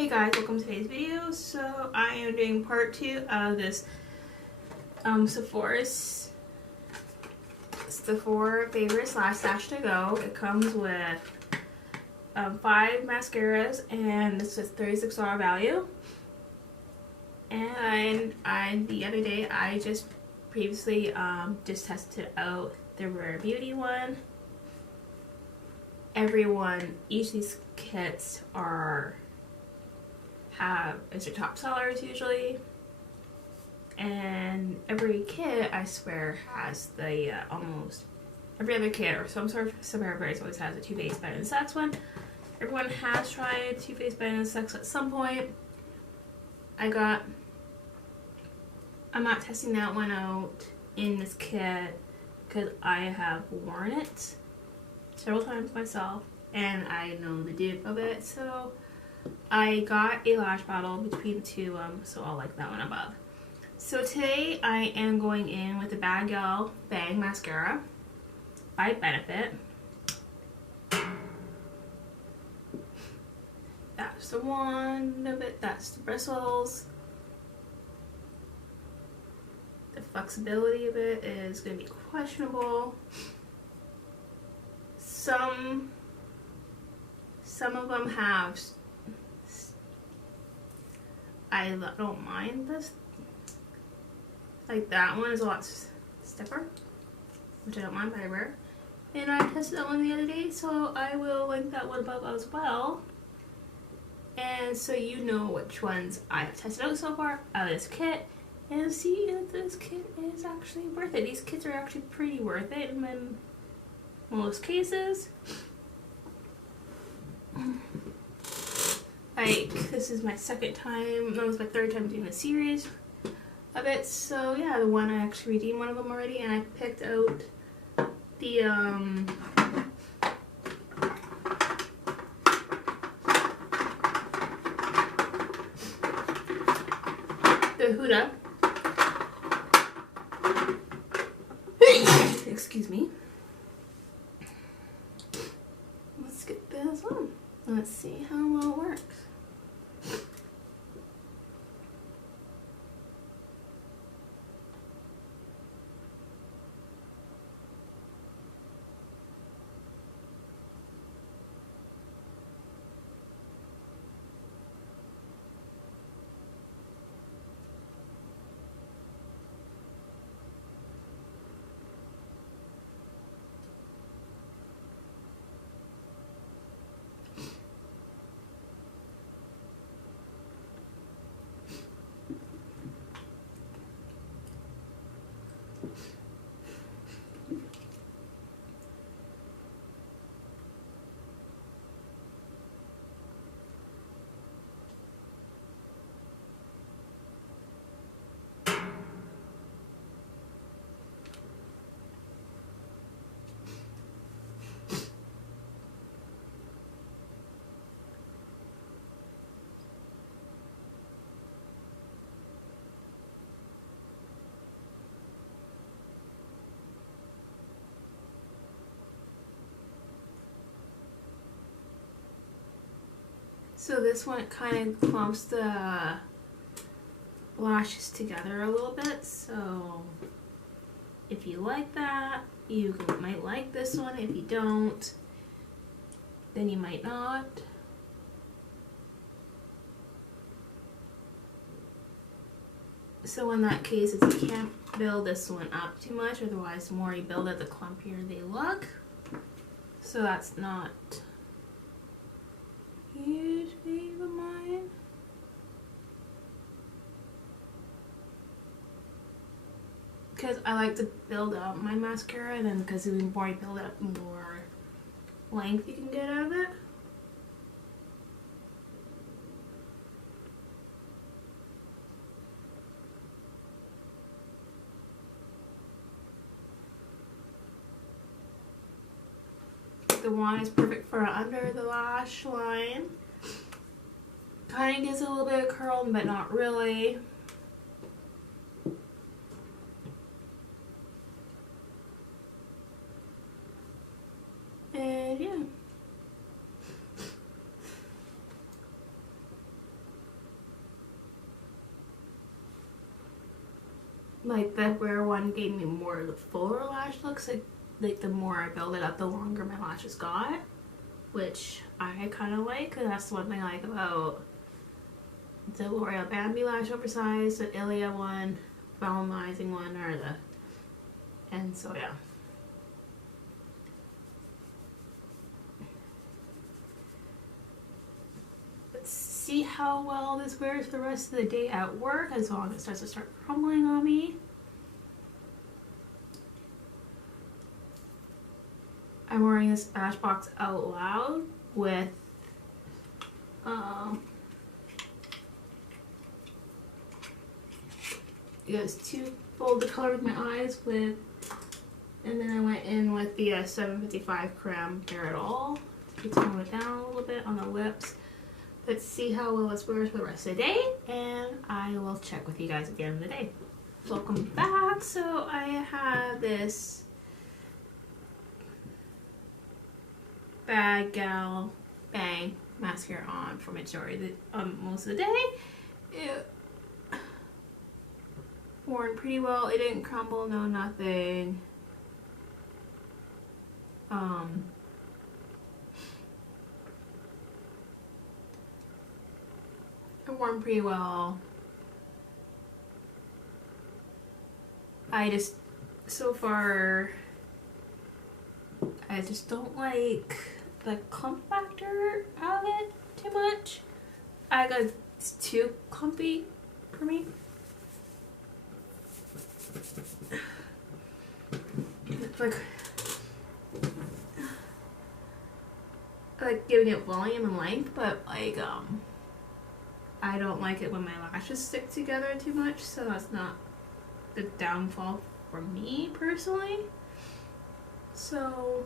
Hey guys, welcome to today's video. So I am doing part 2 of this Sephora Favorite Lash to Go. It comes with 5 mascaras and this is $36 value. And the other day I just previously just tested out the Rare Beauty one. Each of these kits is their top sellers usually, and every kit I swear has the almost every other kit or some sort of Sephora always has a Too Faced Better Than Sex one. Everyone has tried Too Faced Better Than Sex at some point. I'm not testing that one out in this kit because I have worn it several times myself and I know the dupe of it, so I got a lash bottle between the two of them, so I'll like that one above. So today I am going in with the Badgal Bang Mascara by Benefit. That's the wand of it, that's the bristles. The flexibility of it is going to be questionable. Some of them have, I don't mind this. Like that one is a lot stiffer, which I don't mind, but I wear. And I tested that one the other day, so I will link that one above as well. And so you know which ones I have tested out so far out of this kit, and see if this kit is actually worth it. These kits are actually pretty worth it in most cases. Like, this is my second time, that was my third time doing the series of it, so yeah, the one I actually redeemed one of them already, and I picked out the Huda. Excuse me. Let's get this on. Let's see how well it works. So this one kind of clumps the lashes together a little bit, so if you like that, you might like this one. If you don't, then you might not. So in that case, you can't build this one up too much, otherwise the more you build it, the clumpier they look. So that's not huge fave of mine. Because I like to build up my mascara, and then because the more you build up, the more length you can get out of it. The wand is perfect for under the lash line. Kind of gives a little bit of curl, but not really. And yeah. like the rare one gave me more of the fuller lash looks. Like the more I build it up, the longer my lashes got, which I kind of like, because that's one thing I like about the L'Oreal Bambi Lash Oversized, the Ilia one, volumizing one, or and so yeah. Let's see how well this wears the rest of the day at work, as long as it starts to start crumbling on me. I'm wearing this Smashbox Out Loud with it goes twofold the color of my eyes with, and then I went in with the 755 Creme Paradol to tone it down a little bit on the lips. Let's see how well this wears for the rest of the day, and I will check with you guys at the end of the day. Welcome back. So I have this Badgal Bang mascara on for majority most of the day. It worn pretty well. It didn't crumble, no nothing. It worn pretty well. So far, I just don't like the clump factor of it too much. It's too clumpy for me. It's like giving it volume and length, but like I don't like it when my lashes stick together too much, so that's not the downfall for me personally. So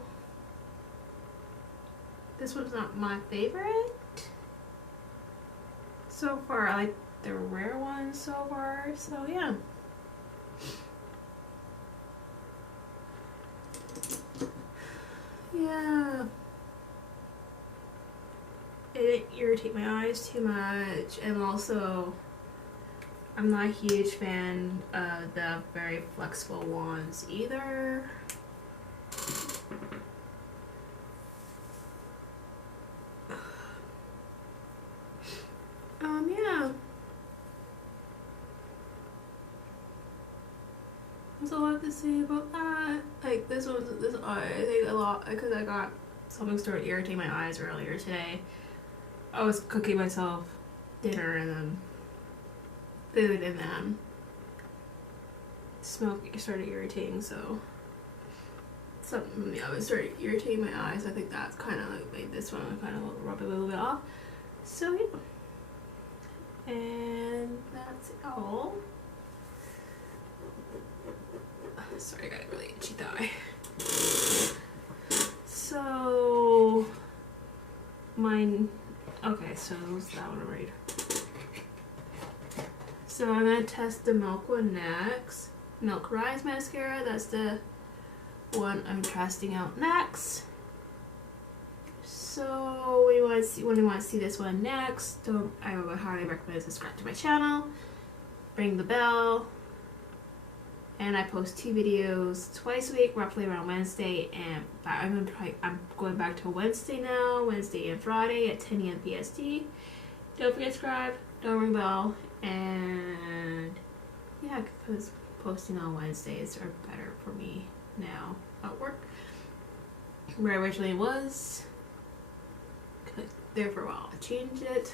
this one's not my favorite so far. I like the rare one so far, so yeah. Yeah. It didn't irritate my eyes too much, and also I'm not a huge fan of the very flexible ones either. Yeah. That's all I have to say about that. Like this I think a lot, because I got something started irritating my eyes earlier today. I was cooking myself dinner and then food, and then smoke started irritating, so something started irritating my eyes. I think that's kind of like made this one kind of rub it a little bit off. So yeah. And that's all. Sorry, I got a really itchy thigh. So okay, so that one right. So I'm gonna test the Milk one next. Milk Rise mascara. That's the one I'm testing out next. So when you want to see this one next, I would highly recommend subscribe to my channel, ring the bell, and I post 2 videos twice a week, roughly around Wednesday, and I'm going back to Wednesday now, Wednesday and Friday at 10 a.m. PST. Don't forget to subscribe, don't ring the bell, and yeah, because posting on Wednesdays are better for me now at work, where I originally was. There for a while, I changed it.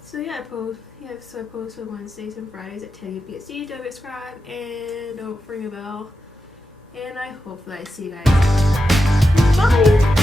So yeah, I post on Wednesdays and Fridays at 10 a.m. PST. Don't forget to subscribe and don't ring a bell. And I hope that I see you guys. Bye!